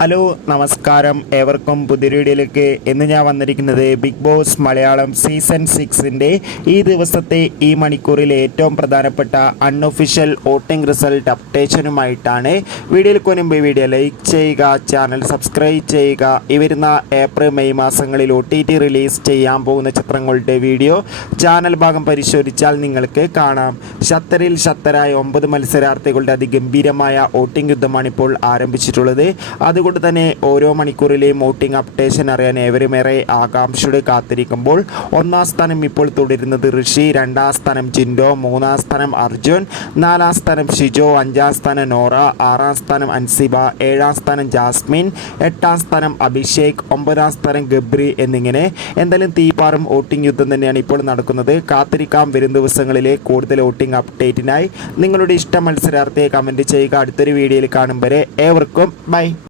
Hello നമസ്കാരം, ഏവർക്കും പുതിയൊരു വീഡിയോയിലേക്ക് ഇന്ന് ഞാൻ വന്നിരിക്കുന്നത് ബിഗ് ബോസ് മലയാളം സീസൺ 6ൻ്റെ ഈ ദിവസത്തെ ഈ മണിക്കൂറിലെ ഏറ്റവും പ്രധാനപ്പെട്ട അൺഒഫീഷ്യൽ വോട്ടിംഗ് റിസൾട്ട് അപ്ഡേഷനുമായിട്ടാണ്. വീഡിയോയിൽ മുൻപ് വീഡിയോ ലൈക്ക് ചെയ്യുക, ചാനൽ സബ്സ്ക്രൈബ് ചെയ്യുക. ഈ വരുന്ന ഏപ്രിൽ മെയ് മാസങ്ങളിൽ OTT റിലീസ് ചെയ്യാൻ പോകുന്ന ചിത്രങ്ങളുടെ വീഡിയോ ചാനൽ ഭാഗം പരിശോധിച്ചാൽ നിങ്ങൾക്ക് കാണാം. ഷത്തറിൽ ഷത്തരായ 9 മത്സരാർത്ഥികളുടെ അതിഗംഭീരമായ വോട്ടിംഗ് യുദ്ധമാണ് ഇപ്പോൾ ആരംഭിച്ചിട്ടുള്ളത്. അതുകൊണ്ട് തന്നെ ഓരോ മണിക്കൂറിലെയും വോട്ടിംഗ് അപ്ഡേഷൻ അറിയാൻ ഏവരുമേറെ ആകാംക്ഷയോടെ കാത്തിരിക്കുമ്പോൾ ഒന്നാം സ്ഥാനം ഇപ്പോൾ തുടരുന്നത് ഋഷി, രണ്ടാം സ്ഥാനം ജിൻഡോ, മൂന്നാം സ്ഥാനം അർജുൻ, നാലാം സ്ഥാനം ഷിജോ, അഞ്ചാം സ്ഥാനം നോറ, ആറാം സ്ഥാനം അൻസിബ, ഏഴാം സ്ഥാനം ജാസ്മിൻ, എട്ടാം സ്ഥാനം അഭിഷേക്, ഒമ്പതാം സ്ഥാനം ഗബ്രി എന്നിങ്ങനെ എന്തായാലും തീപാറും വോട്ടിംഗ് യുദ്ധം തന്നെയാണ് ഇപ്പോൾ നടക്കുന്നത്. കാത്തിരിക്കാം വരും ദിവസങ്ങളിലെ കൂടുതൽ വോട്ടിംഗ് അപ്ഡേറ്റിനായി. നിങ്ങളുടെ ഇഷ്ട മത്സരാർത്ഥിയെ കമൻറ്റ് ചെയ്യുക. അടുത്തൊരു വീഡിയോയിൽ കാണും വരെ ഏവർക്കും ബൈ.